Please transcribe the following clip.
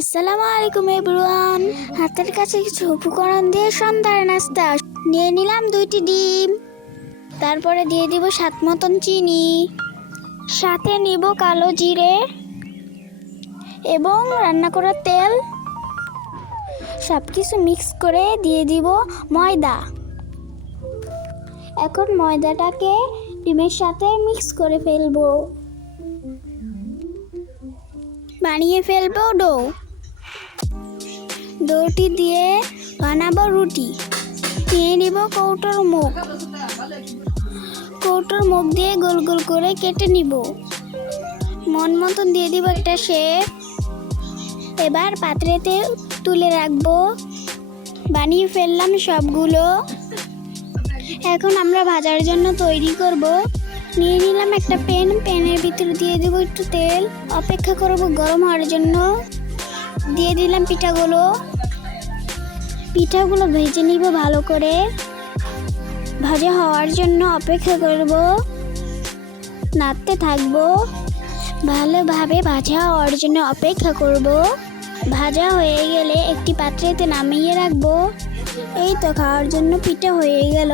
আসসালামু আলাইকুম এভরিওয়ান। হাতের কাছে কিছু উপকরণ দিয়ে সন্ধ্যার নাস্তা নিয়ে নিলাম 2টি ডিম, তারপরে দিয়ে দিব স্বাদ মতন চিনি, সাথে নিব কালো জিরে এবং রান্না করা তেল। সব কিছু মিক্স করে দিয়ে দিব ময়দা। এখন ময়দাটাকে ডিমের সাথে মিক্স করে ফেলবো, বানিয়ে ফেলবো ডোটি দিয়ে বানাবো রুটি। নিয়ে নিব কৌটোর মুখ দিয়ে গোল গোল করে কেটে নিব। মন মতন দিয়ে দিব একটা শেপ। এবার পাত্রেতে তুলে রাখবো। বানিয়ে ফেললাম সবগুলো। এখন আমরা ভাজার জন্য তৈরি করব। নিয়ে নিলাম একটা প্যানের ভিতরে দিয়ে দেবো একটু তেল। অপেক্ষা করব গরম হওয়ার জন্য। দিয়ে দিলাম পিঠাগুলো ভেজে নিব ভালো করে। ভাজা হওয়ার জন্য অপেক্ষা করব, নাড়তে থাকবো। ভালোভাবে ভাজা হওয়ার জন্য অপেক্ষা করব। ভাজা হয়ে গেলে একটি পাত্রেতে নামিয়ে রাখবো। এই তো খাওয়ার জন্য পিঠা হয়ে গেল।